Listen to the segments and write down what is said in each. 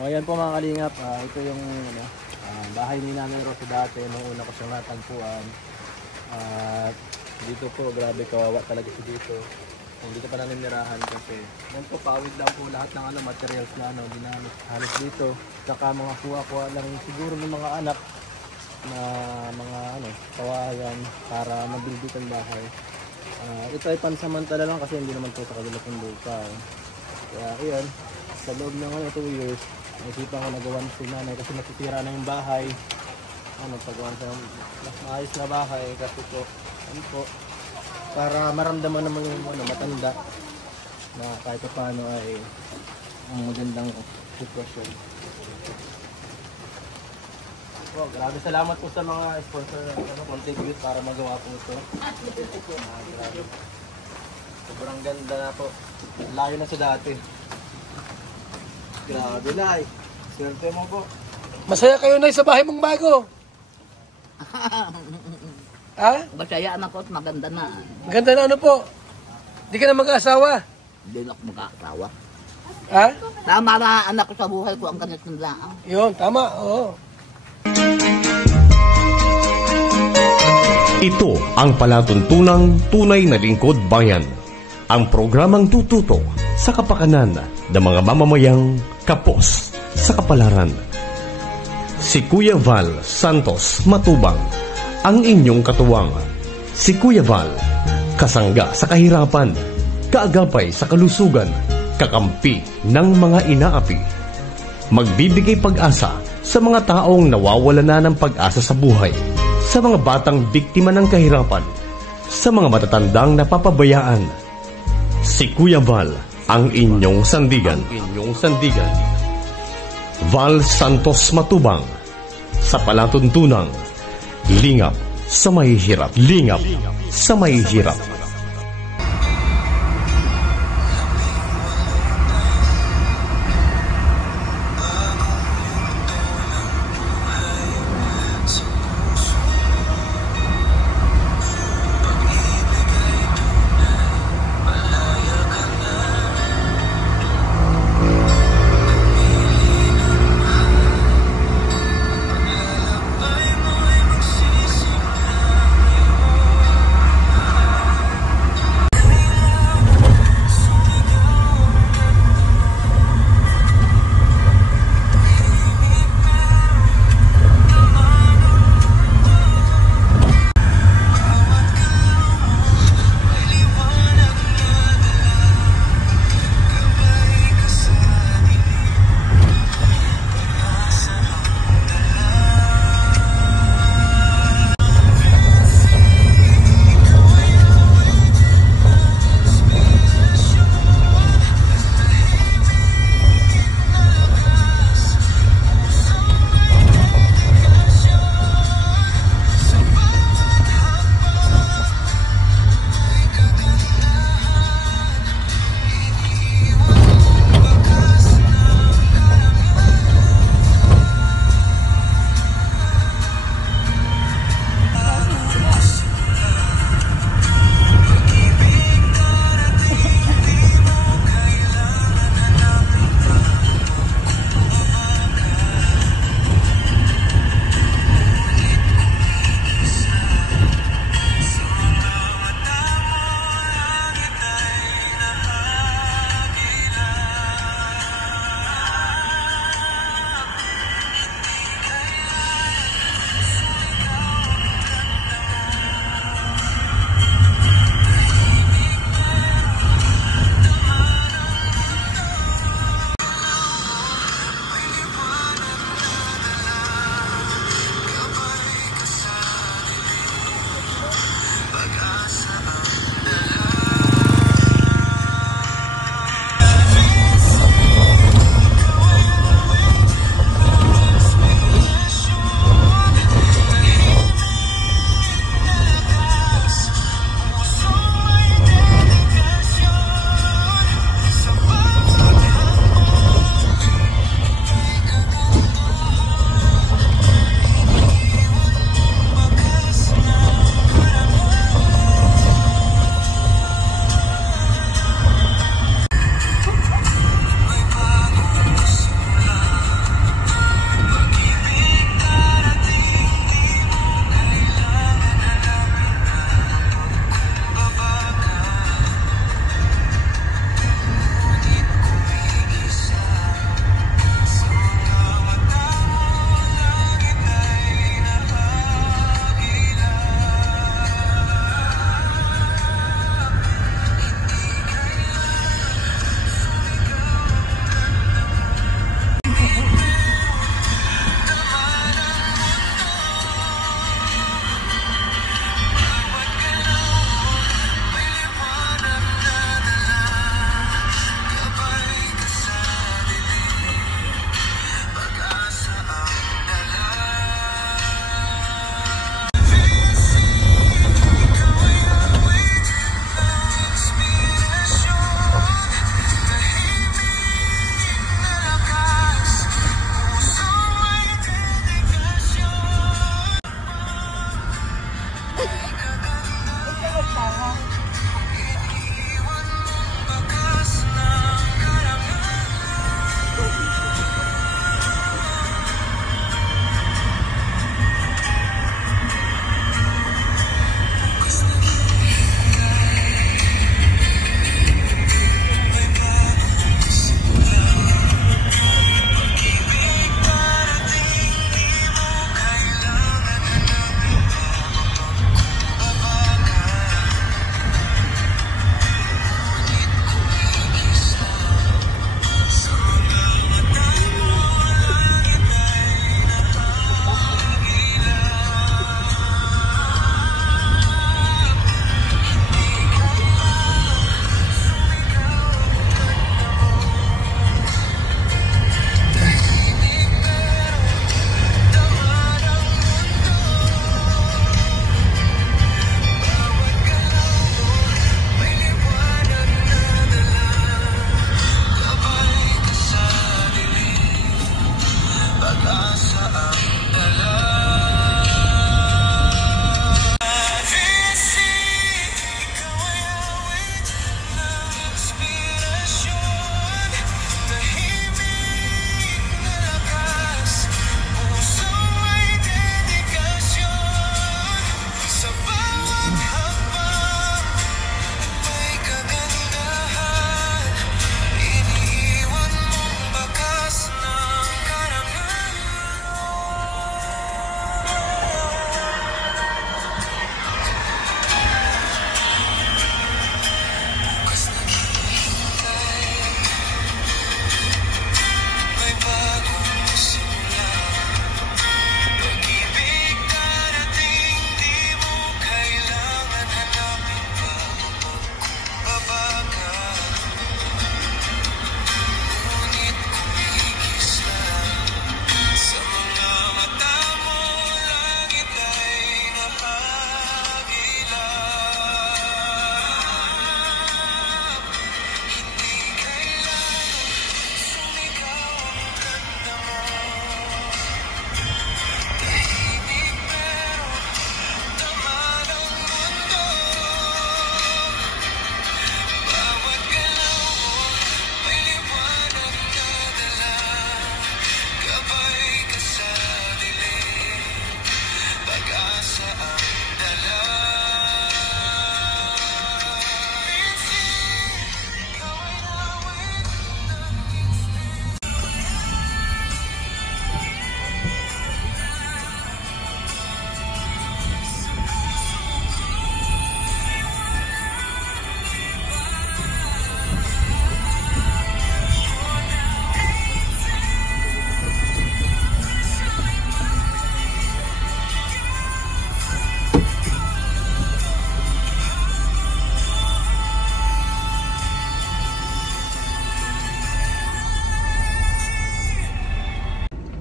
So ayan po mga kalingap, ito yung bahay ni Nanay Rosa dati nung una ko siyang natagpuan. At dito po, grabe kawawa talaga siya dito. Hindi ko pa naninirahan kasi yan po, pawid lang po lahat ng materials na ginamit halos dito. Saka mga kuha-kuha lang siguro ng mga anak na mga kawayan para mabilbit ang bahay. Ito ay pansamantala lang kasi hindi naman po sa kabila ng lupa. Kaya ayan, sa loob ng 2 years, naisipan ko nagawa si Nanay kasi natitira na yung bahay. Paggawa sa mas maayos na bahay kasi po, para maramdaman naman yung matanda na kahit paano ay magandang sitwasyon. Oh, grabe salamat po sa mga sponsor na contribute para magawa po ito. Grabe. Sobrang ganda na po. Layo na sa dati. Grabe na eh. Swerte mo po. Masaya kayo na sa bahay mong bago. Ha? Masaya anak ko at maganda na. Ganda na po. Hindi ka na mag-asawa. Hindi na ako mag-aasawa. Ha? Tama na anak ko sa buhay ko ang ganit ng lang. Yun, tama. Oo. Ito ang palatuntunang tunay na lingkod bayan. Ang programang tututok sa kapakanan ng mga mamamayang kapos sa kapalaran. Si Kuya Val Santos Matubang, ang inyong katuwang. Si Kuya Val, kasangga sa kahirapan, kaagapay sa kalusugan, kakampi ng mga inaapi. Magbibigay pag-asa sa mga taong nawawala na ng pag-asa sa buhay, sa mga batang biktima ng kahirapan, sa mga matatandang napapabayaan. Si Kuya Val, ang inyong sandigan. Val Santos Matubang, sa palatuntunang lingap sa mahihirap.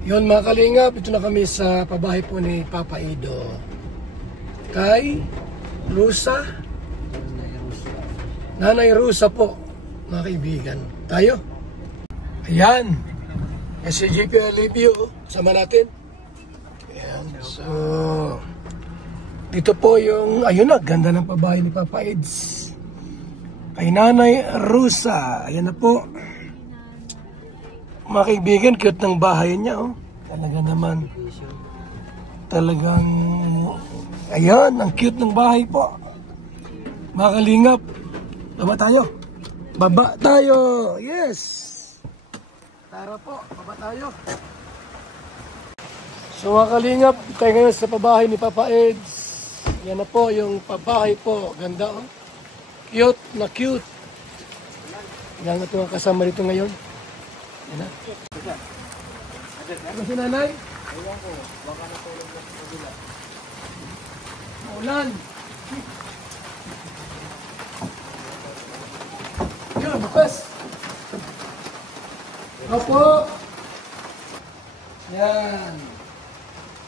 Yun mga kalingap, ito na kami sa pabahay po ni Papa Ido. Kay Rusa. Nanay Rusa po, mga kaibigan. Tayo. Ayan. Si JP Alivio, sama natin. Ayan. So, dito po yung, ayun na, ganda ng pabahay ni Papa Eds. Kay Nanay Rusa. Ayan na po. Mga kaibigan, cute ng bahay niya, oh. Talaga naman. Talagang, ayan, ang cute ng bahay po. Mga kalingap, baba tayo. Baba tayo. Yes. Tara po, baba tayo. So mga kalingap, tayo ngayon sa pabahay ni Papa Eds. Yan na po, yung pabahay po. Ganda, oh. Cute na cute. Yan na ito ang kasama dito ngayon. Yan na. Ano si nanay? Ewan ko, baka natulog na sa kabila. Maulan. Yun, bukas. Opo. Yan.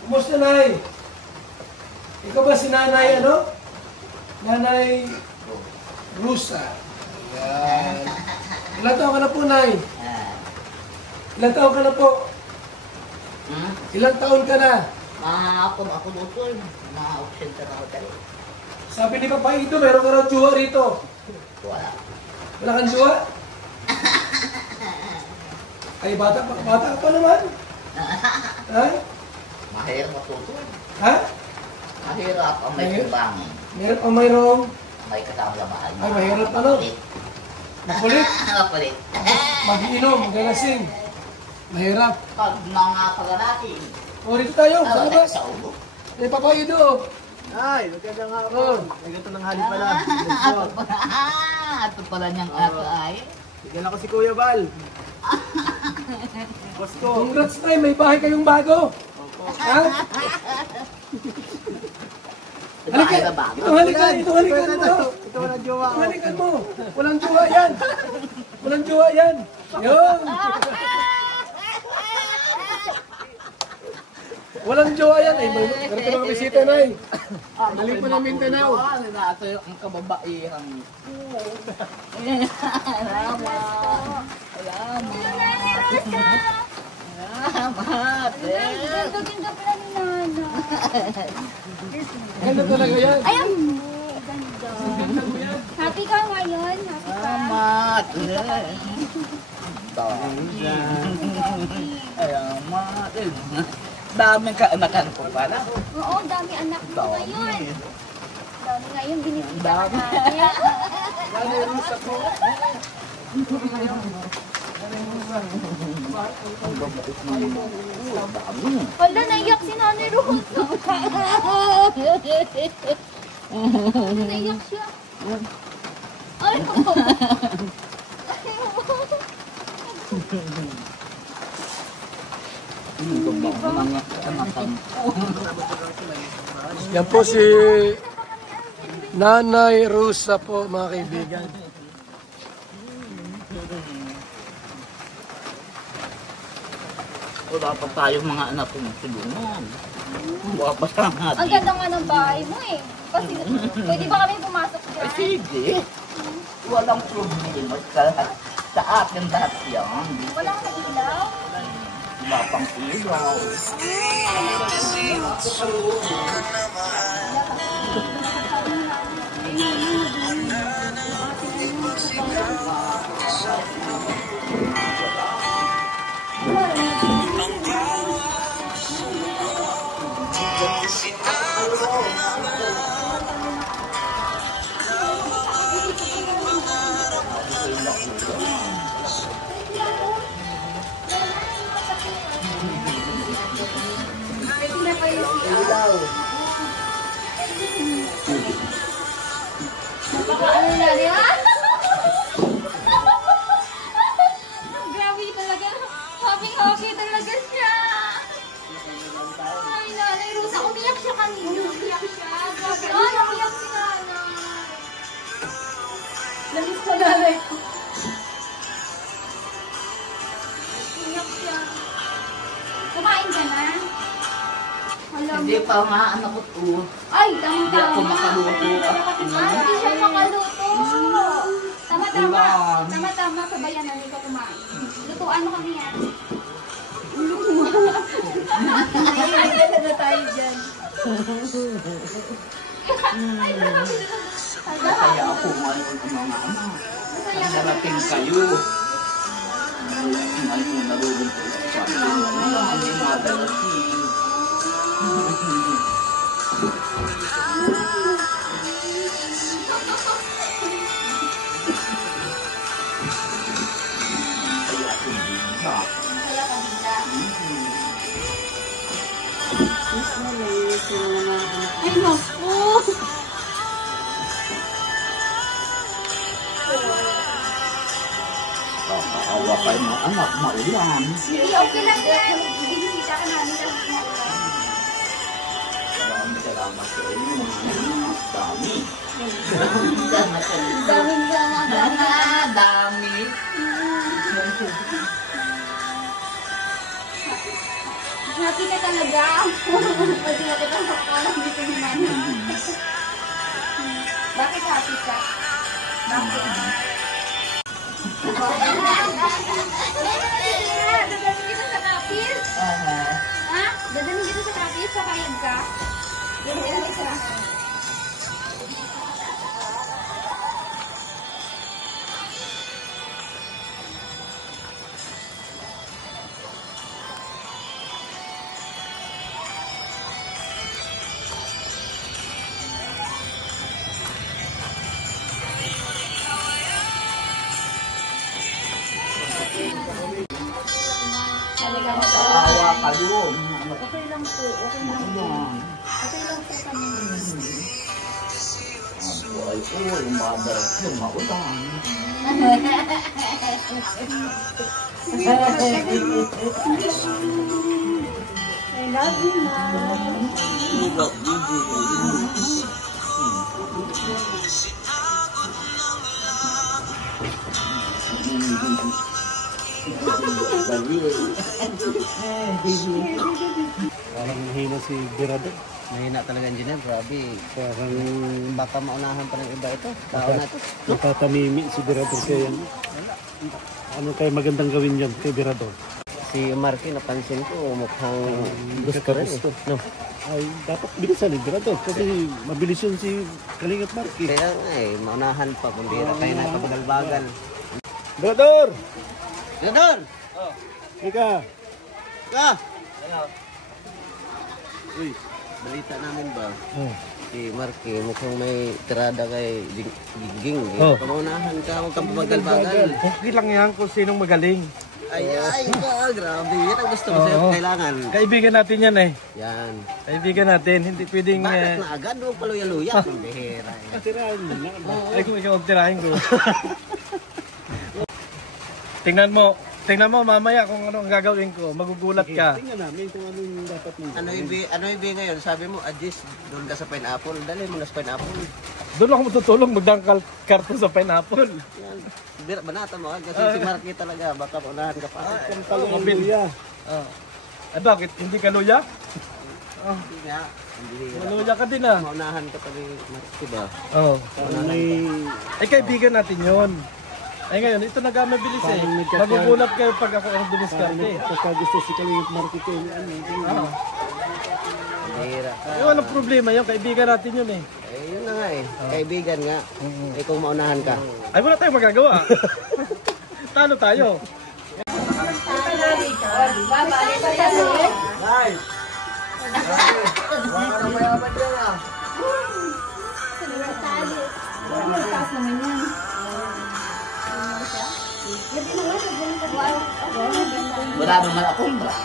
Kumusta, Nay? Ikaw ba si Nanay, ano? Nanay Rusa. Yan. Ilan taon ka na po, Nay? Ilan taon ka na po? Ilang taon ka na? Ako doktor. Na-opsenta na ako tayo. Sabi ni Papa Ido, meron ka raw tsuwa rito. Wala. Wala kang tsuwa? Ay, bata pa naman. Ha? Mahirap matuto. Ha? Mahirap ang may kumbangin. Meron pa mayroong May kasama sa bahay. Ay, mahirap ano? Makulit. Makulit. Mag-inom, galasing. Mahirap. Pag mga paganatin. O, dito tayo, sa labas. Sa ulo. Ay, Papa Ido. Ay, magandang hapon. May ganito ng hali pala. Ito pala niyang ato ay. Bigyan ako si Kuya Val. Boss ko. Congrats, Tay. May bahay kayong bago. Ha? Halika. Bahay na bago. Ito, halikan. Ito, halikan mo. Ito na jowa Ito, ko. halikan mo. Walang tsuwa yan. Walang tsuwa yan. Yun. Walang jowa yan. Ay, meron ka mga bisita, Nay. Galing po ng Mindanao. Ito ang kababaihan. Salamat. Salamat. Ganda pala ni Nana. Ganda talaga yan. Ay, ang ganda. Happy ka ngayon? Happy ka? Salamat. Salamat. Daming kaanakan ko pala. Oo, dami anak mo ngayon. Dami ngayon, binibigyan Dami. natin. Nanay Rusa po. Wala, naiyak si Nanay Rusa. Naiyak siya. Ay, Yan po si Nanay Rusa po, mga kaibigan. O dapat tayo mga anak kong tulungan. Buwa pa sa ang atin. ganda nga ng bahay mo eh. Kasi, pwede ba kami pumasok Ay, dyan? sige. Walang problema sa atin lahat yan. Walang ilaw? Wala pang ilaw. Ano na yan? Grabe talaga. Happy talaga siya. Ay, Nanay Rusa. Umiyak siya kanina. Umiyak siya. Grabe. Ay, umiyak si Nanay. Namiss ko Nanay ko. Umiyak siya. Kumain Kumain ka na? Alam Hindi mo. pa nga, anak ko to. Ay, Hindi ako tama-tama. makaluto. Hindi siya makaluto. Tama-tama. Ulan. Tama-tama, sabayan na nito kumain. Lutuan mo kami yan. Ay, na tayo dyan. Kaya ako ngayon ang mga anak. Narating kayo. Ngayon ko narulong ko sa hindi madalating. Ay, naku. Kakaawa kayo mga anak, maulan. Hindi, okay lang yan. Binisita ka namin kasi maulan. Salamat sa inyo mga anak. Dami. Daming sama. Dami. Happy ka talaga. Pwede na kita makakulang dito ni Mami. Bakit happy ka? Bakit? Dadaling kita sa kapis? Ha? Dadaling kita sa kapis? Papayag ka? Dadaling kita. Kakaawa kayo mga anak. Okay lang po. Okay lang po. Okay lang po kami. Ay, yung mga darasyon, maulan. I love you, Mom. Parang hina si Birado. Mahina talaga engineer, grabe. Parang baka maunahan pa ng iba ito. Tao na ito. Natatamimi si Birador kaya yan. Ano kayo magandang gawin yan kay Birador? Si Marky, napansin ko, mukhang gusto rin. No? Ay, dapat bilisan ni Birador kasi mabilis yun si Kalingap Marky. Kaya nga eh, maunahan pa. Kumbira tayo na kabagal-bagal. Birador! Birador! Ika! Ka! Uy, balita namin ba? Oh. Si Marky, mukhang may tirada kay Gingging. Oh. Kamaunahan ka, huwag kang bagal-bagal. Okay lang yan kung sinong magaling. Ay, grabe. Yan ang gusto ko sa'yo. Oo. Kailangan. Kaibigan natin yan eh. Yan. Kaibigan natin, hindi pwedeng... Bakit na agad? Huwag paluya-luya. Ang bihira. Tirahan mo na. Ay, kung ikaw tirahin ko. Tingnan mo mamaya kung ano ang gagawin ko. Magugulat ka. Tingnan namin kung ano yung dapat mo. Ano yung ngayon? Sabi mo, Adis, doon ka sa pineapple. Dali mo na sa pineapple. Doon ako matutulong magdangkal karton sa pineapple. Yan. Banata mo kasi si Marky talaga. Baka unahan ka pa. Mabilya. Ay bakit? Hindi ka luya? Hindi nga. Maluya ka din ah. Maunahan ka pa ni Marky ba? Oo. Ay kaibigan natin yun. Ay ngayon, ito nag-amabilis eh. Magugulat kayo pag ako ang dumiskarte. Pagka gusto si Kalingap Marky ko, Bihira ka. Eh walang problema yun. Kaibigan natin yun eh. Eh, yun na nga eh. Kaibigan nga. Eh, kung maunahan ka. Ay wala tayong magagawa. Talo tayo. Wala naman akong bra.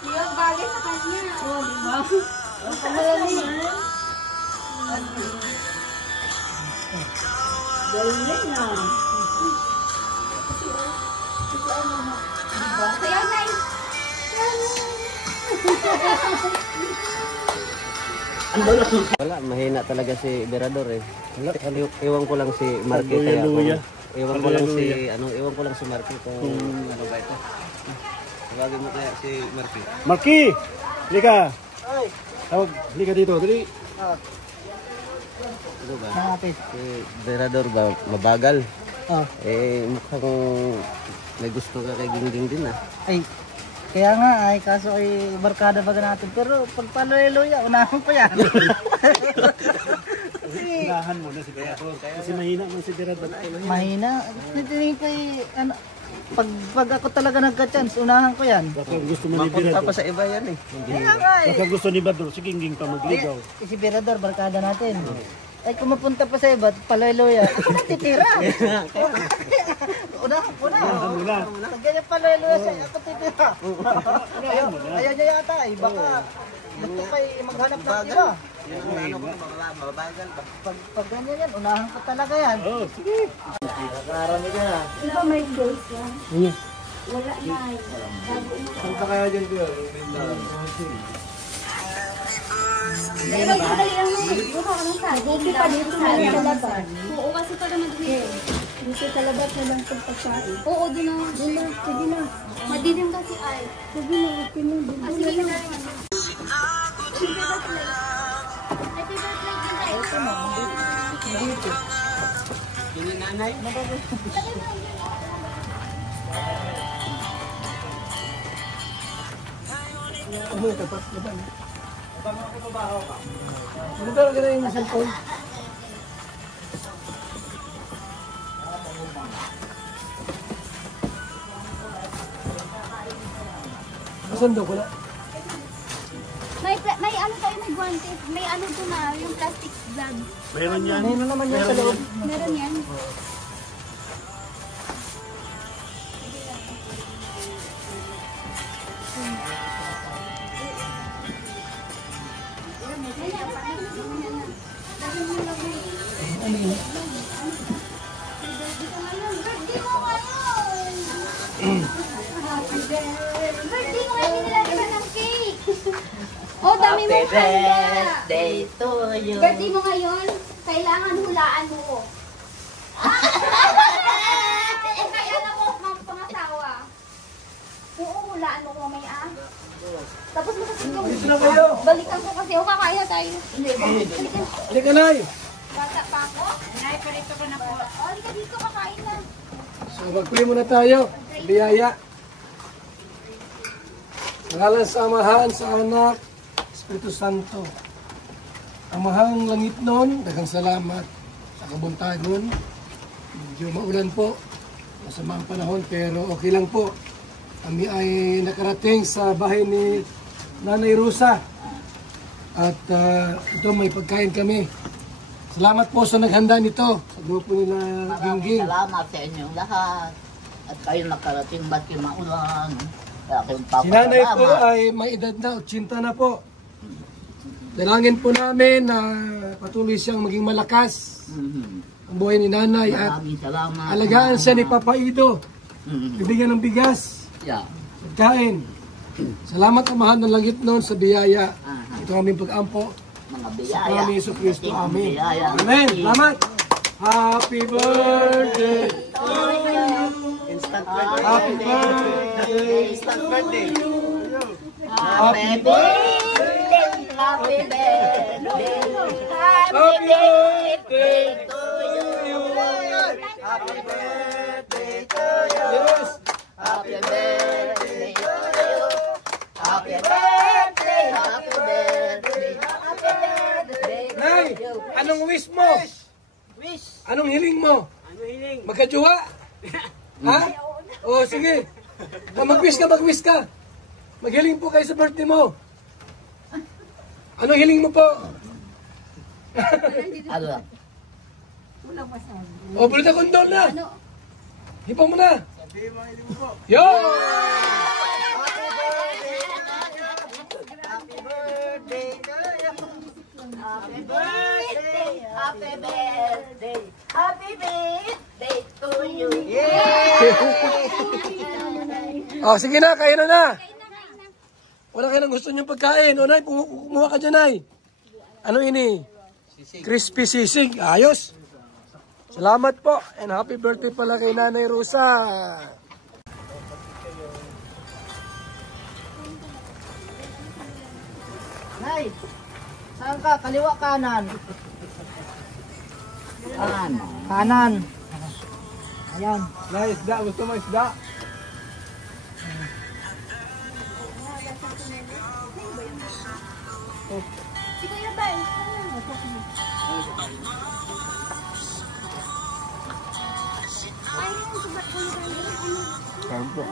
Yung bagay sa kanya. Ang pagaling. Galing na. Sayaw, Nay. Wala, mahina talaga si Berador eh. Iwan ko lang si Marky kaya iwan ko lang si Marky kung ano ba ito. Tawagin mo kaya si Marky. Marky! Halika! Tawag, halika dito, dali. Ano ba? Si Berador ba mabagal? Mukhang may gusto ka kay Gingging din ah. Ay, kaya nga ay kaso ay barkada baga natin pero pag paloy-loya, unahan pa yan. Unahan mo na si Berador. Kasi mahina man si Berador. Mahina. Hindi ko ano, pag ako talaga nagka-chance, unahan ko yan. Baka gusto mo ni Mapunta Berador. pa sa iba yan eh. Kaya nga eh. Baka gusto ni Berador, si Gingging pa magligaw. Si Berador, barkada natin. Ay kung mapunta pa sa iba, paloy-loya, ako natitira. Unahan ko na. Unahan mo na. Pag ganyan paloy-loya siya, ako titira. Ayaw niya yata eh. Baka gusto kayo maghanap ng iba. Mabagal ba? Pag ganyan yan, unahan ko talaga yan. Oh, sige. Nakarami ka na. Iba may ghost yan. Wala na. Saan ka kaya dyan kuya? Dali lang na. Buka ka ng sabi. Hindi pa dito sa labas. Oo, kasi pa naman dito. Dito sa labas na lang pagpagsain. Oo, doon na. Doon na. Sige na. Madilim kasi ay. Sige na. Okay na. Sige na. Happy birthday. Happy birthday. Ito na. Dito. Yung nanay? Umuwi ka pa. Laban. Ano ba ka na yung cellphone? Saan daw ko na? May ano tayo, may guantes. May ano doon na, yung plastic glove. Meron yan. Meron naman yan sa loob. Meron yan. Birthday mo ngayon, nilagyan ka ng cake. Oh, dami mong handa. Birthday to you. Birthday mo ngayon, kailangan hulaan mo ko. Kaya na mo, mga pangasawa. Oo, hulaan mo ko mamaya. Tapos makasigaw. Sino kayo? Balikan ko kasi, o kakaya tayo. Hindi, balikan. Halika na Bata pa ako. Nay, parito ko na po. O, halika dito, kakain na. So, magpuli muna tayo. Biyaya. Ngalan sa Amahan, sa Anak, Espiritu Santo. Amahang langit nun, daghang salamat sa kabuntagon. Medyo maulan po, masamang panahon, pero okay lang po. Kami ay nakarating sa bahay ni Nanay Rosa. At ito may pagkain kami. Salamat po sa naghanda nito, sa grupo nila Gingging. Salamat sa inyong lahat. At kayo nakarating ba't yung maulan. Si Nanay po ay may edad na, 80 na po. Dalangin po namin na patuloy siyang maging malakas ang buhay ni Nanay at Maraming salamat. alagaan siya ni Papa Ido. Bibigyan ng bigas, Yeah. pagkain. Salamat Amahan ng langit noon sa biyaya. Ito aming pag-ampo. Mga Sa biyaya. Panginoon Yesu Cristo. Amen. Biyaya. Amen. Salamat. Happy birthday. Instant Happy birthday. Instant birthday. Happy Happy birthday. Happy birthday. Happy birthday to you. Happy birthday to you. Yes. Happy birthday to you. Happy birthday. Happy birthday. Happy birthday. Nay, anong wish mo? Wish. Anong hiling mo? Ano hiling? Magkajuwa? Ha? O sige. Mag-wish ka. Maghiling po kayo sa birthday mo. Anong hiling mo po? Ano? O, bulit na kondol na. Hipa mo na. Yo! Happy birthday to you. Happy birthday. Happy birthday. Happy birthday to you. O, sige na, kayo na. Wala kayo ng gusto niyong pagkain. O, Nay, kumuha ka dyan, Nay. Ano ini? Crispy sisig. Ayos. Salamat po. And happy birthday pala kay Nanay Rosa. Nay, saan ka? Kaliwa, kanan. Kanan. Ayan. Nay, isda. Gusto mo isda? Si Kuya Bal. Ayun yung subat ko na Saan po?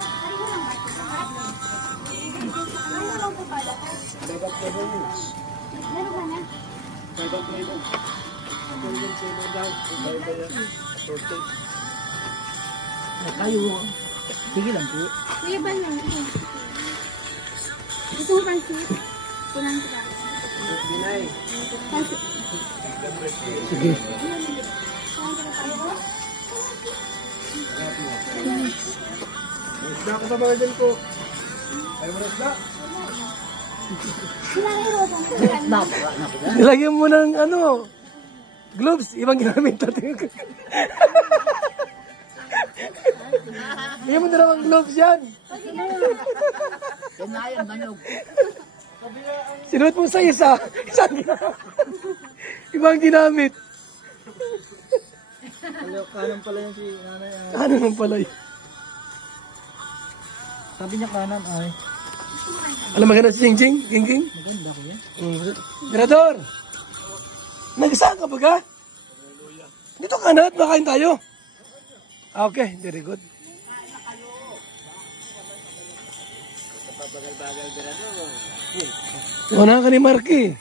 ano lang po pala? Meron ba na? Sige lang po. Kuya Bal lang. Gusto mo pansit? Kulang kita. Pansit. Sige. Isda ka sa mga dyan ko. Ayaw mo na isda? Sila na yung Nilagyan mo ng ano, gloves. Ibang ginamit natin. Bigyan mo na naman gloves yan. Sinuot mo sa isa. Isang ginamit. Ibang ginamit. Kanan pala yung si nanay. Ano nang pala yun? Sabi niya kanan ay. Alam maganda si Jingjing? Jingjing? Maganda ko yan. Mirador! Nagsaan ka ba ka? Dito ka na at makain tayo. Okay, very good. Wala ka ni Marky.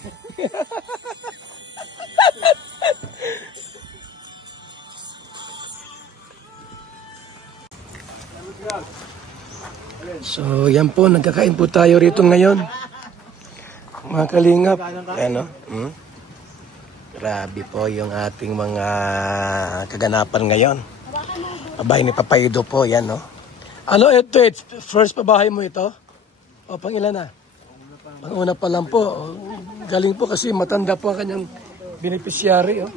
So, yan po, nagkakain po tayo rito ngayon. Mga kalingap. Ayan, no? Grabe po yung ating mga kaganapan ngayon. Babae ni Papaido po, yan, no? Ano ito? First pabahay mo ito? O, pang ilan na? Pang-una pa lang po. Galing po kasi matanda po ang kanyang beneficiary, oh.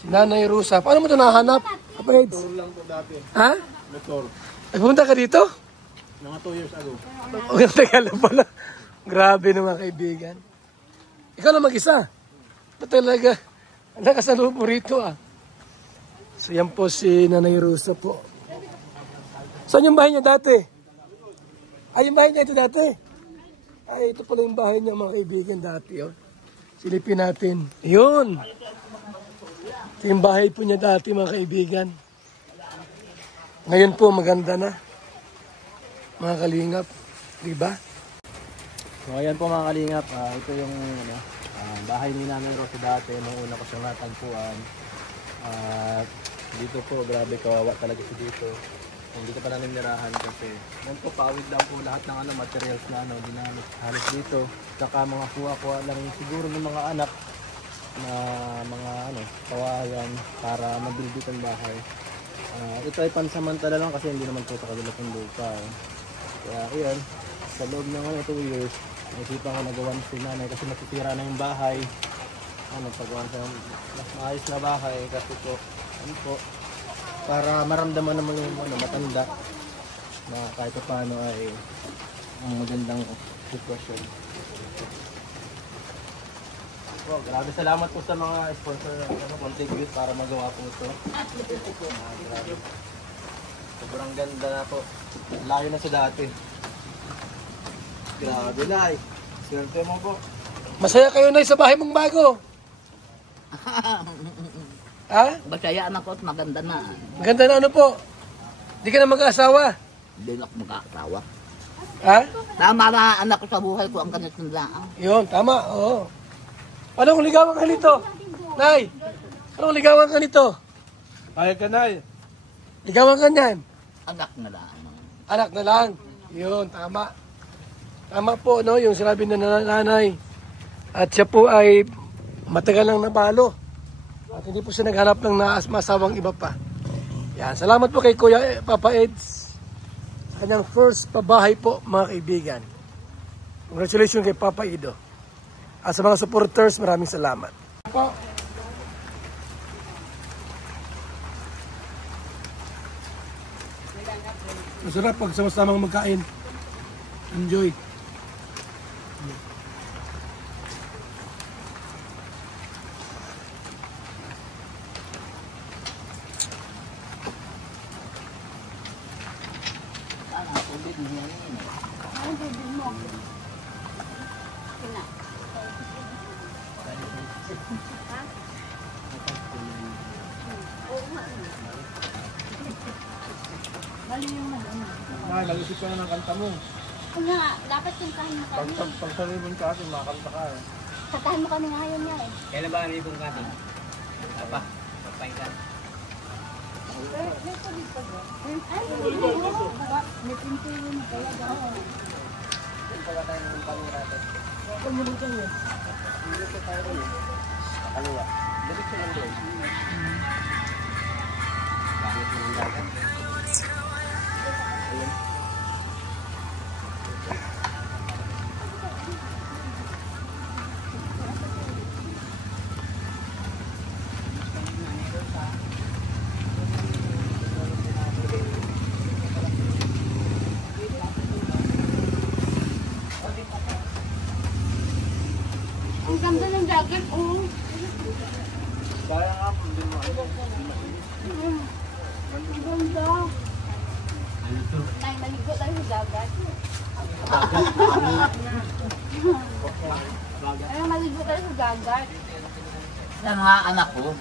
Si Nanay Rosa. Paano mo ito nahanap? Papaids? Motor lang po dati. Ha? Motor. Nagpumunta ka dito? Mga 2 years ago. O, yung tagal pala. Grabe naman kaibigan. Ikaw na mag-isa. Ba't talaga? Nakasaloob mo rito, ah. So, yan po si Nanay Rosa po. Saan yung bahay niya dati? Ay, yung bahay niya ito dati? Ay, ito pala yung bahay niya, mga kaibigan, dati, oh. Silipin natin. Yun. Ito yung bahay po niya dati, mga kaibigan. Ngayon po, maganda na. Mga kalingap, di ba? So ayan po mga kalingap, ito yung bahay ni Nanay Rosa dati nung una ko siyang natagpuan. Dito po, grabe kawawa talaga si dito. Hindi ko pa naninirahan kasi yan po, pawid lang po lahat ng materials na ginamit halos dito. Saka mga kuha-kuha lang siguro ng mga anak na mga kawayan para mabuild itong bahay. Ito ay pansamantala lang kasi hindi naman po sa kabila ng lupa. Kaya iyon, sa loob ng 2 years, naisipan ko nagawan si Nanay kasi natitira na yung bahay. Pagawan sa mas maayos na bahay kasi po, para maramdaman naman yung matanda na kahit paano ay ang magandang sitwasyon. Po, grabe salamat po sa mga sponsor na contribute para magawa po ito. Grabe. Sobrang ganda na po. Layo na sa dati. Grabe, Nay. Swerte mo po. Masaya kayo na sa bahay mong bago. Ha? Basayaan ako at maganda na. Maganda na ano po? Di ka na mag-asawa? Hindi na ako magkakasawa. Ha? Tama na anak ko sa buhay ko ang ganitong lang. Yun, tama. Oo. Paano kung ligawan ka nito? Nay, paano kung ligawan ka nito? Ayaw ka, Nay. Ligawan ka niyan. Anak na lang. Anak na lang. Yun, tama. Tama po, no? Yung sinabi na nanay. At siya po ay matagal nang nabalo. At hindi po siya naghanap ng masawang iba pa. Yan. Salamat po kay Kuya Papa Eds. Sa kanyang first pabahay po, mga kaibigan. Congratulations kay Papa Ido. At sa mga supporters, maraming salamat. Po. Masarap pag sama-samang magkain. Enjoy. Nay, nag-isip ka na ng kanta mo. Kung nga, dapat kantahin mo kami. Pagsalibon ka atin, makakanta ka eh. Kantahin mo kami ngayon niya eh. Kailan ba ang libong ka atin? Apa? Pagpahinga. Ay, may pintulo na talaga. Kaliwa. Diretso lang doon. Bakit mo ang dagat? Ang ganda ng dagat, oh. Kaya nga po, hindi mo ano. Ang ganda. Nay, maligo tayo sa dagat. Ay, maligo tayo sa dagat. Yan nga anak ko.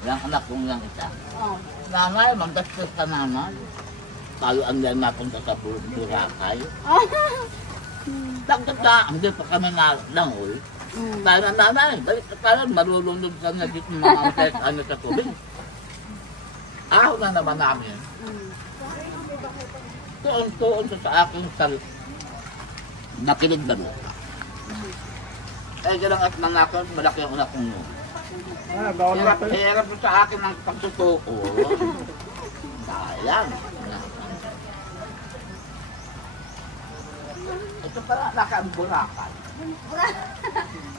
Yung anak kong lang isa. Oh. Nanay, magdastos ka naman. Tayo ang yan napunta sa Boracay. Takot ka, hindi pa kami nalangoy. Tayo na nanay, balik ka tayo, marulunod ka na dito mga ano sa tubig. Aho na naman namin. Tuon-tuon sa aking nakilig ba mo? Eh, ganang at nanakon, malaki ang anak mo. Bawal ka. Hirap mo sa akin ng pagtutuko. Sayang. Ito pala, nakaamburakan.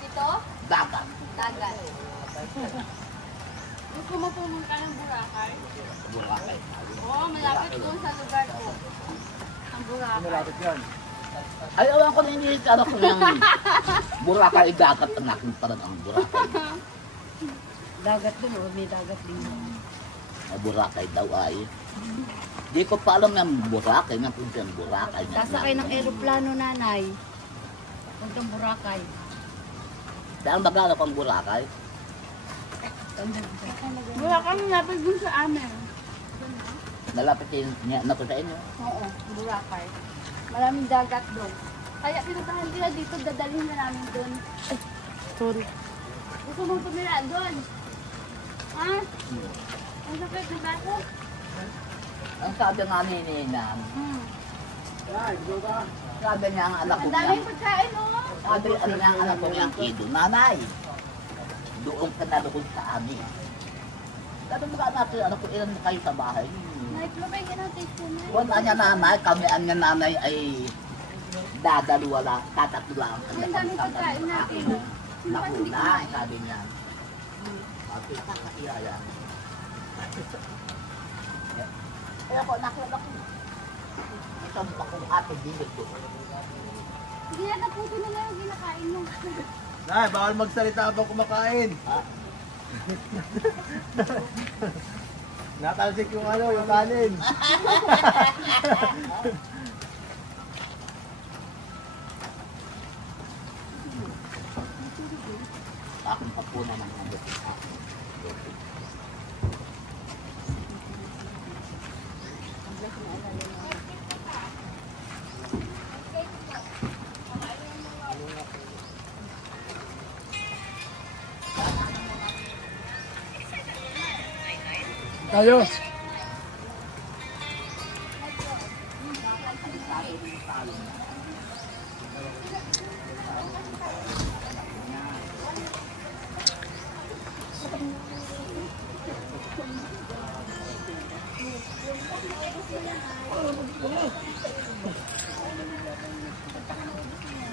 Ito? Dagat. Dagat. Gusto mo pumunta ng Boracay? Boracay. Oo, malapit doon sa lugar ko. Ang Boracay. Malapit yan. Ay, alam ko na iniikala ko yung Boracay dagat ang aking parang ang Boracay. Dagat doon, oh. May dagat din. Boracay daw ay. Di ko pa alam yung Boracay, nga punta yung Boracay. Sasakay ng aeroplano, nanay. Puntang Boracay. Dahil magkano pang Boracay? Boracay, malapit doon sa amin. Nalapitin niya na ko sa inyo. Oo, Boracay. Maraming dagat doon. Kaya pinuntahan nila dito, dadalhin na namin doon. Sorry. Gusto mong tumira doon? Ha? Ang sakit ng bato? Ang sabi nga ni Ninang, sabi niya ang anak ko Ang niya, daming pagkain, oh! sabi ano niya ang anak ko niya, Ido, nanay, doon ka na doon sa amin. Sabi mo ka natin, anak ko, ilan kayo sa bahay? Nagpapagin ang taste ko na. Wala niya nanay, kami ang niya nanay ay dadalawa lang, tatatlo lang. Ang daming pagkain natin. Sino ba hindi Nakuna, kumain? sabi niya. Sabi, kakaiaya. Kaya ko, nakilala ko. Isang bakong ate, dinig ko. Hindi na naputo na lang yung kinakain mo. Nay, bawal magsalita habang kumakain. Natalsik yung ano, yung kanin. Akong papunan ng mga Tayo.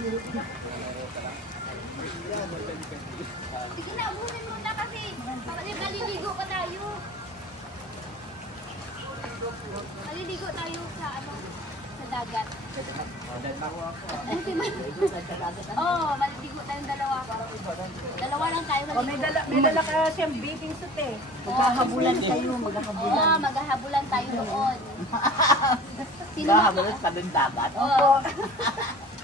Sige na, ubusin mo na kasi. Maliligo pa tayo. Maliligo tayo sa ano, sa dagat. Oo, maliligo tayong dalawa. Dalawa lang tayo. May dala ka siyang bathing suit eh. Maghahabulan kayo, maghahabulan. Oo, maghahabulan tayo noon. Sino Kahabulan sa tabing dagat. Oo.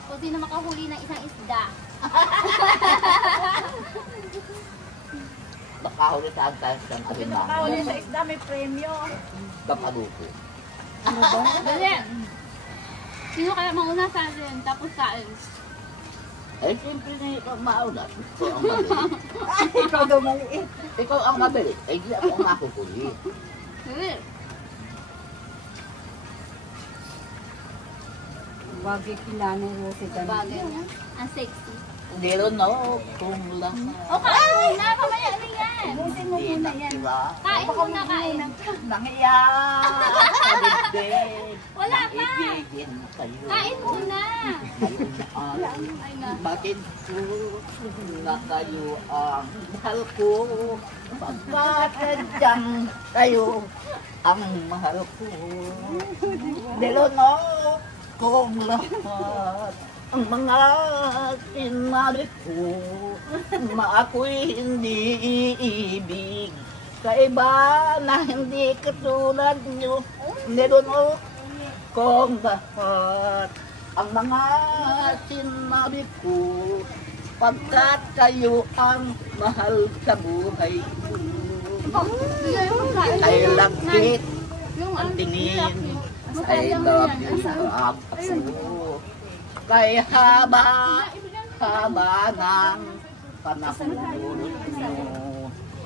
Kung sino makahuli ng isang isda. Makahuli saan tayo sa tabing dagat. Nakahuli sa isda, may premyo. Kapalupo. Dali. Sino kaya mauna sa atin? Tapos kain. Eh, siyempre na ikaw mauna. Ikaw ang mabili. Ikaw daw maliit. Ikaw ang mabili. Eh, di ako ang makukuli. Dali. Bagay kinanay Rosy Bagay niya. Ang sexy. Hindi rin no, kung lang. O, kain muna. Kamaya ano yan? Busin mo muna yan. Diba? Kain muna, kain. Nangiyak! Kabibig! Wala pa. Ibigin kayo. Kain muna. Ay na. Bakit po na kayo ang mahal ko? Pagkakadyang kayo ang mahal ko. Dilono kong lahat ang mga sinabi ko na ako'y hindi iibig. Kaiba na hindi katulad nyo. Dilono kong lahat ang mga sinabi ko pagkat kayo ang mahal sa buhay ko. Ay lagkit ang tingin ay love you sa ako. Kay haba ng panahon nyo.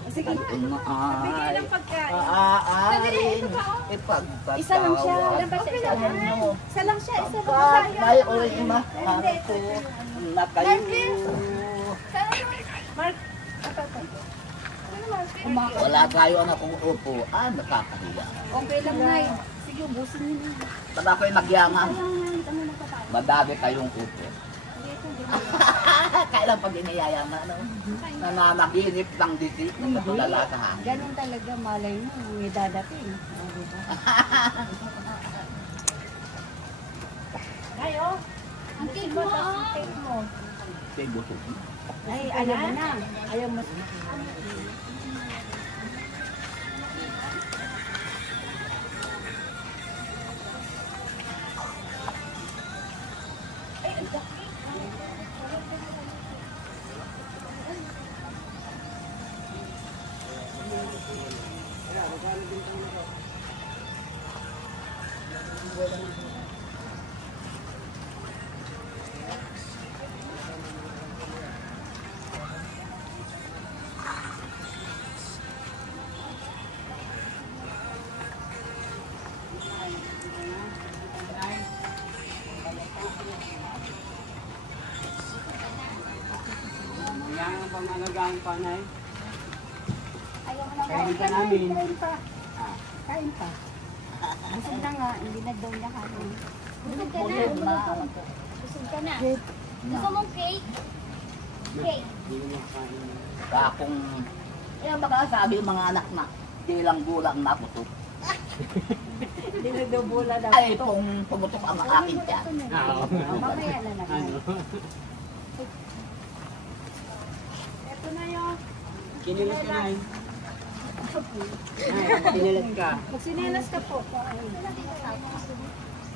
Sige, Ay pagkain. aaarin ipagpatawa. Isa lang siya. Ilan ba siya? Isa lang. Ano? Isa lang siya. Isa lang Pagkat siya. kayo'y mahal ko na kayo. Mark, Wala tayo na kung upuan, nakakahiya. okay lang na. Sige, ubusin niyo na. Pag ako'y nagyaman, madami kayong upo. Kailan pag iniyayaman, no? Nananaginip ng disi, natulala sa hangin. Ganun talaga, malay mo, may dadating. Diba? Ay, oh. Ang cake mo, Ang cake mo. Kay busog. Ay, ayaw mo na. Ayaw mo. Pangalagaan pa na eh. ayaw mo na. Kain ka namin. Kain pa. Kain pa. Busog na nga, hindi na daw niya kain. Busog ka na. Busog ka na. Gusto mong cake? Cake. Kaya kung, yan baka sabi ng mga anak na, di lang gulang na putok. Hindi na daw bula daw. Ay, kung pumutok ang akin tiyan. Mamaya na naman. Ito na yun. Kinilas ka na eh. Kinilas ka. Magsinelas ka po.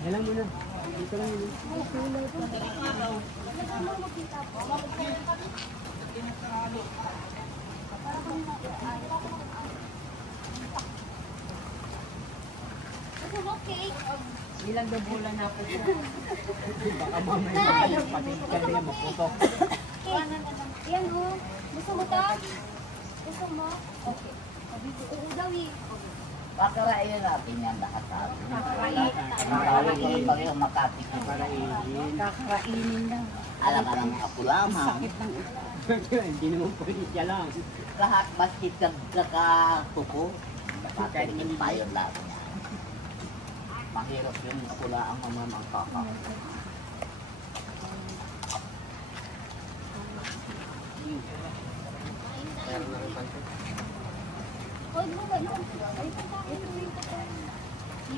Halang mo na. Dito lang yun. Gusto mong cake? Ilang daw bula na po. Baka mamaya pati ka rin maputok. Cake. Yan o. Gusto mo to? Gusto mo? Okay. Oo daw eh. Pakarain natin yan lahat sa atin. Kakarain. Ang tawag ko rin parehong makatikin. Kakarainin lang. Alam ka lang ako lamang. Sakit ng Hindi naman pwede siya lang. Lahat baskit kagkakatuko. Nakatikin tayo lahat niya. Mahirap yung pula ang mamamangkaka.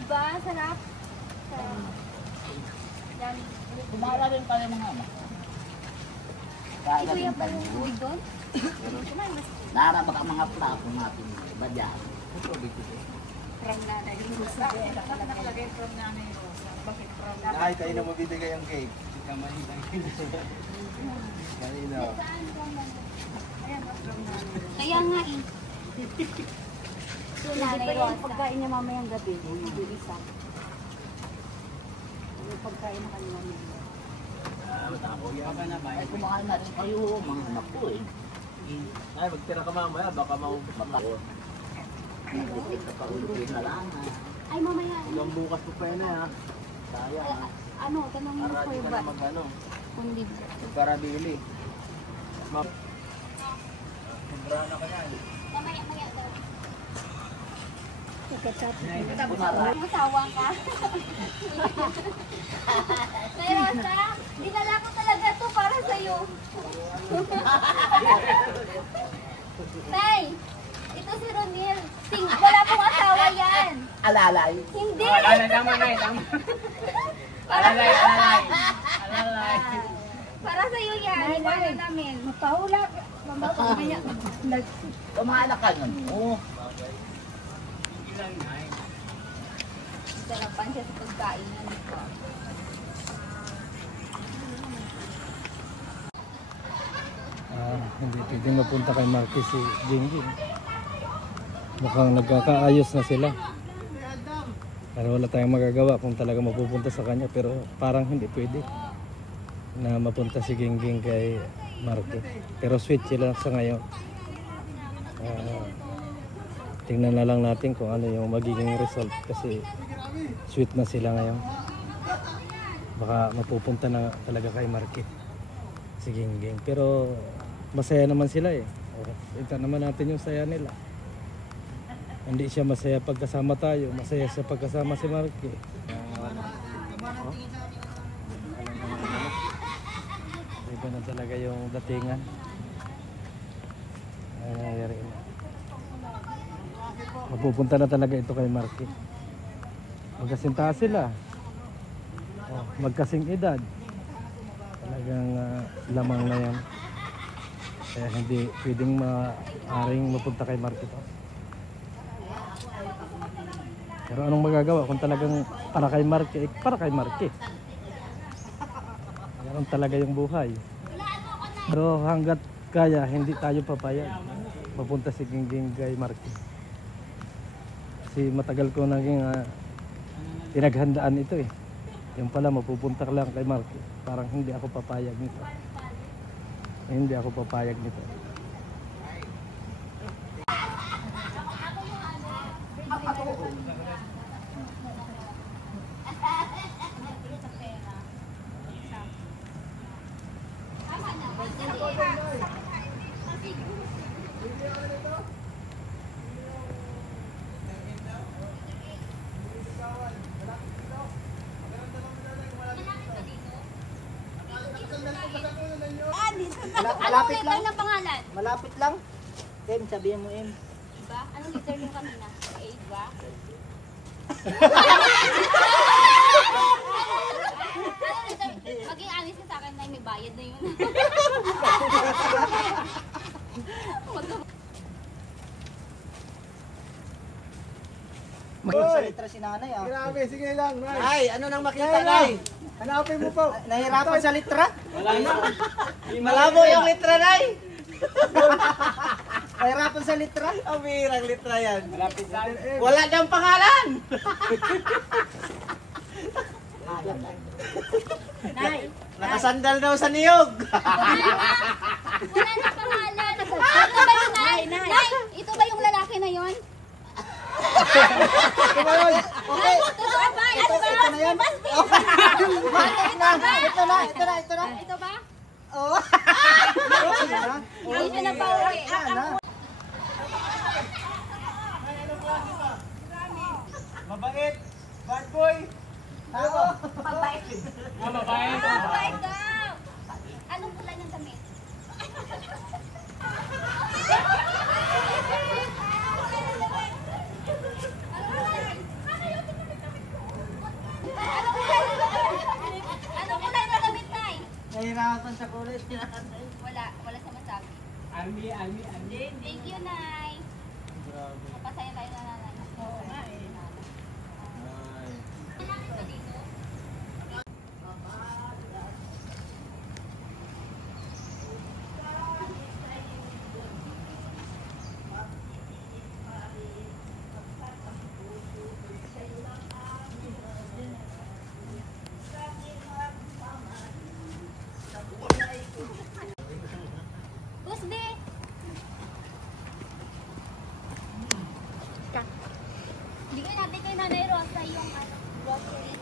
Diba? Sarap. Yan. Kumala rin pala mga ama. Si Kuya pa yung tubig doon? Naraba ka mga plato natin. Iba dyan. From nanay. Nakalagay from nanay Rosa. Bakit from nanay? Ay, tayo na mabibigay ang cake. Kamay lang. Kanina. Kaya nga eh. So, nanay Rosa. Pagkain niya mamayang gabi, yung isa. Yung pagkain na kanina niya. Ay, kumakain na rin kayo, mga anak ko eh. Ay, magtira ka mamaya, baka maubos ka. Paulit na lang. Ay, mamaya. Hanggang bukas po pa yan ha. Sayang. Ano, tanong mo Aradi Kuya ka ba? na mag-ano. Kung libre. Magparadili. Mamaya daw. Pagkachat. Masawa ka. Kaya Rosa, dinala ko talaga to para sa'yo. Tay, ito si Ronil. Wala pong asawa yan. Alalay. Hindi. Tama na eh. Alalay. Para sa'yo yan. Iwala namin. Mapahula. Mamaya. Kumakain ka nun. Oo. Sarapan siya sa pagkain. Hindi pwedeng mapunta kay Marquez si Jingjing. Mukhang nagkakaayos na sila. Pero wala tayong magagawa kung talaga mapupunta sa kanya. Pero parang hindi pwede na mapunta si Jingjing kay Marquez. Pero sweet sila sa ngayon. Tingnan na lang natin kung ano yung magiging result kasi sweet na sila ngayon. Baka mapupunta na talaga kay Marquez si Jingjing. Pero masaya naman sila eh. Ito naman natin yung saya nila. Hindi siya masaya pagkasama tayo, masaya siya pagkasama si Marquez. Iba na talaga yung datingan. Nangyayari na. Mapupunta na talaga ito kay Marquez. Magkasinta sila. Magkasing edad. Talagang lamang na yan. Kaya hindi pwedeng maaring mapunta kay Marquez. Pero anong magagawa kung talagang para kay Marquez? Para kay Marquez. Yan talaga yung buhay. Pero hanggat kaya, hindi tayo papayag mapunta si Jingjing kay Marquez. Kasi matagal ko naging pinaghandaan ito eh. Yung pala mapupunta lang kay Marquez. Parang hindi ako papayag nito. Hindi ako papayag nito. Malapit lang. Ano pangalan? Malapit lang. Em, sabihin mo Em. Diba? Anong liter yung kanina? 8 ba? Maging honest ka sa akin na may bayad na yun. Sa litra si nanay ah. Grabe, sige lang. Ay, ano nang makita nay? Hanapin mo po. Nahirapan sa litra? Wala na. Malabo yung litra nay. Nahirapan sa litra? Ang birang litra yan. Malapit sa Wala nang pangalan. Nay! Nakasandal daw sa niyog. Wala na pangalan! Ito ba yung nay? Nay! Ito ba yung lalaki na yon? Okay. Totoo ba? Ito ba? Ito na yan. Ito na. Ito ba? Oh. Hindi siya na pauwi. Mabait. Bad boy. Mabait. Mabait. Mabait daw. Anong kulay ng damit? Nahihirapan sa kulit. Wala sa masabi. Army. Thank you, Nay. Mapasaya tayo na nanay. Oo nga eh. Busdi! Bigyan natin kay Nanay Rosa yung grocery.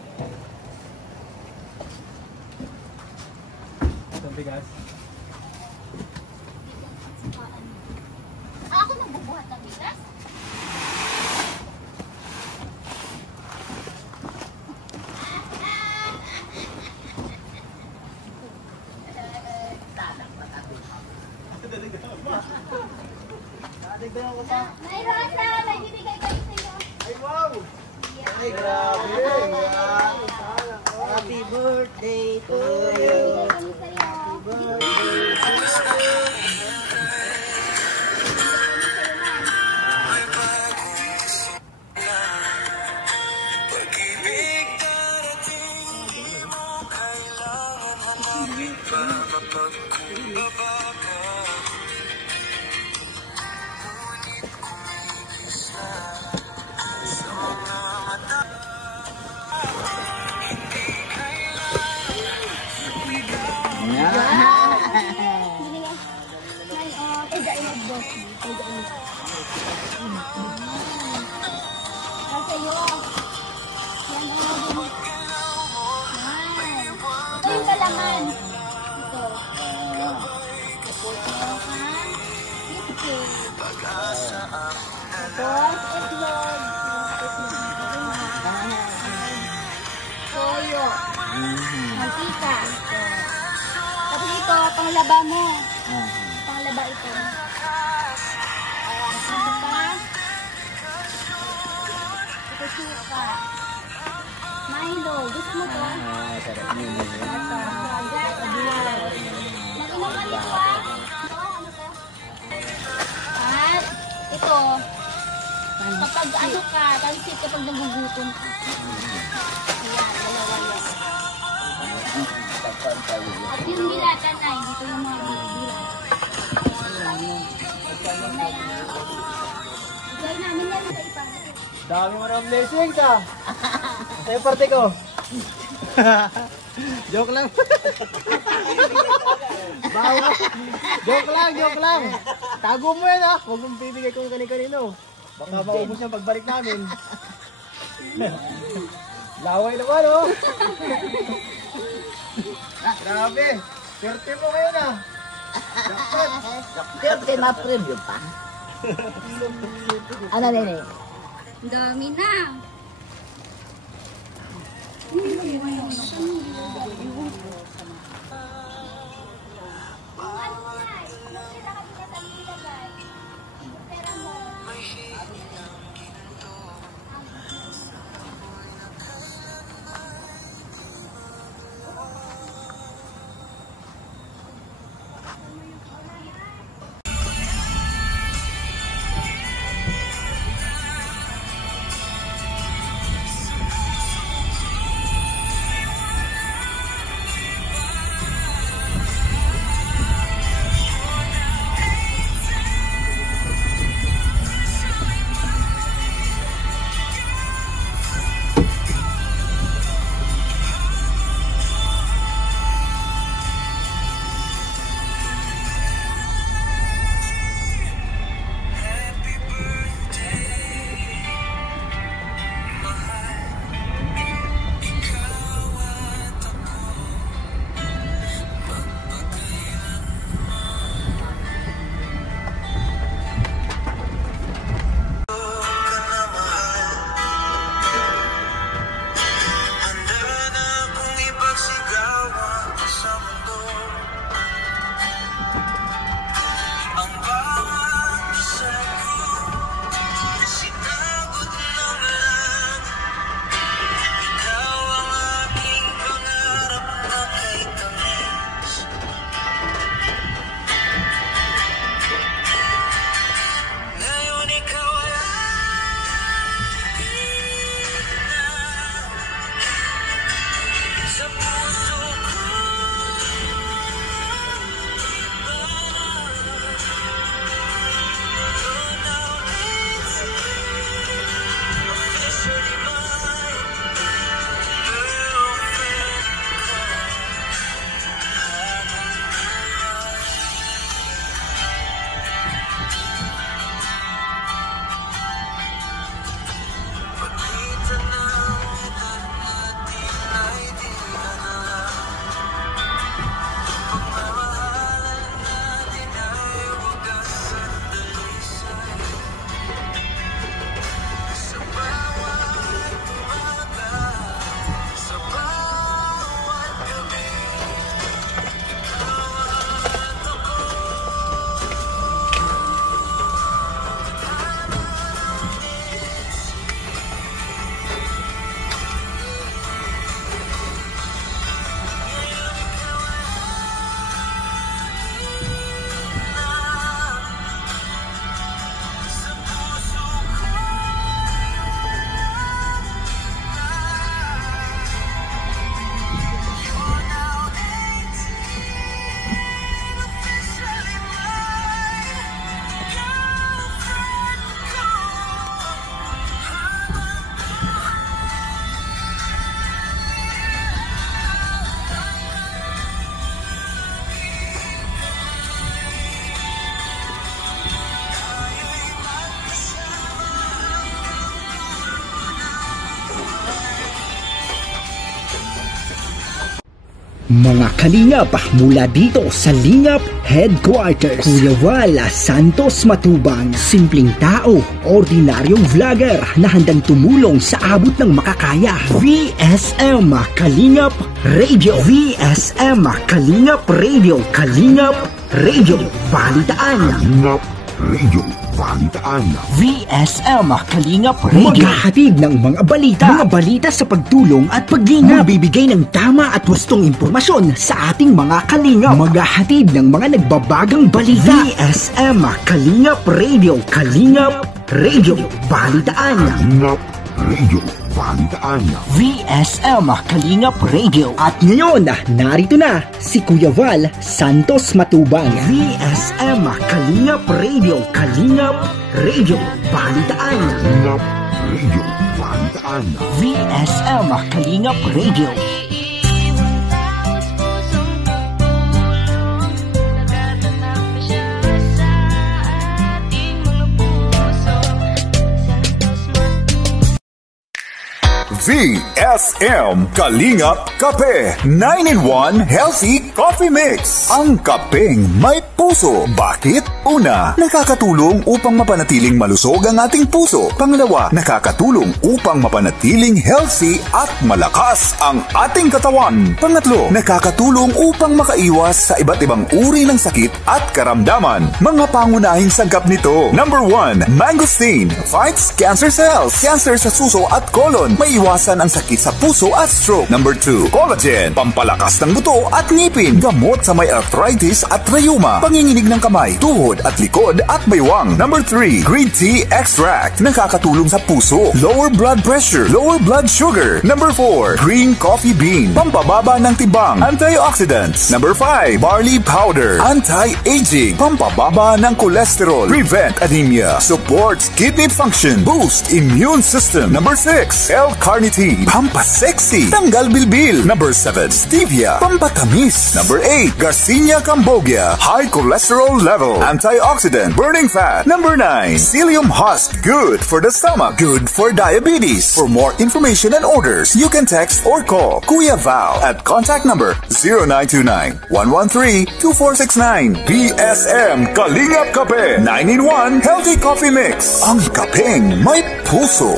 Itong bigas. Ako nagbubuhat ng bigas? Nay Rosa, may bibigay kayo sa iyo. Ay, wow! Ay, grabe! Happy birthday to you! Bibigay kami sa iyo. Ito yung kalaman. Ito. Biscuit. Tapos, itlog. Toyo. Mantika. Tapos ito, panglaba mo. Panglaba ito. Ito pa. Ito suka. Milo. Gusto mo to? Sarap. Mag-inom ka nito ah. Ano to? At ito, kapag ano ka, pansit kapag nagugutom ka. Ayan, dalawa yan. At yung dilata na, dito yung mga dilata. Igay namin yan sa ipa. Dami mo ng blessings ah! Ito yung parte ko. Joke lang. Bawa. Joke lang. Tago mo yan ah. Huwag mong bibigay kung kani-kanino. Baka maubos yung pagbalik namin. Laway naman oh. Grabe. Swerte mo ngayon ah. Swerte na preview pa. Ano nene? Ang dami na. Mga kalingap mula dito sa Lingap Headquarters, Kuya Val Santos Matubang, simpleng tao, ordinaryong vlogger na handang tumulong sa abot ng makakaya. VSM Kalingap Radio, VSM Kalingap Radio, Kalingap Radio Balitaan, Kalingap Radio Balitaan, VSM Kalingap Radio. Maghahatid ng mga balita sa pagtulong at paglinga. Magbibigay ng tama at wastong impormasyon sa ating mga kalingap. Maghahatid ng mga nagbabagang balita. VSM Kalingap Radio, Kalingap Radio Balitaan, Kalingap Radio Balitaan, VSM Kalingap Radio. At ngayon, narito na si Kuya Val Santos Matubang. VSM Kalingap Radio, Kalingap Radio Balitaan, Kalingap Radio Balitaan, VSM Kalingap Radio. VSM Kalingap Kape 9-in-1 Healthy Coffee Mix. Ang kapeng may puso. Bakit? Una, nakakatulong upang mapanatiling malusog ang ating puso. Pangalawa, nakakatulong upang mapanatiling healthy at malakas ang ating katawan. Pangatlo, nakakatulong upang makaiwas sa iba't ibang uri ng sakit at karamdaman. Mga pangunahing sangkap nito. Number 1, mangosteen fights cancer cells. Cancer sa suso at colon. May iwasan ang sakit sa puso at stroke. Number 2, collagen, pampalakas ng buto at ngipin. Gamot sa may arthritis at rheuma. Panginginig ng kamay, tuhod at likod at baywang. Number 3, green tea extract, nakakatulong sa puso, lower blood pressure, lower blood sugar. Number 4, green coffee bean, pampababa ng timbang, antioxidants. Number 5, barley powder, anti-aging, pampababa ng cholesterol, prevent anemia, supports kidney function, boost immune system. Number 6, L-carnitine, pampasexy, tanggal bilbil. Number 7, stevia, pampatamis. Number 8, Garcinia cambogia, high cholesterol level, antioxidant, burning fat. Number 9, psyllium husk, good for the stomach, good for diabetes. For more information and orders, you can text or call Kuya Val at contact number 0929-113-2469. VSM Kalingap Kape 9-in-1 Healthy Coffee Mix. Ang kapeng may puso.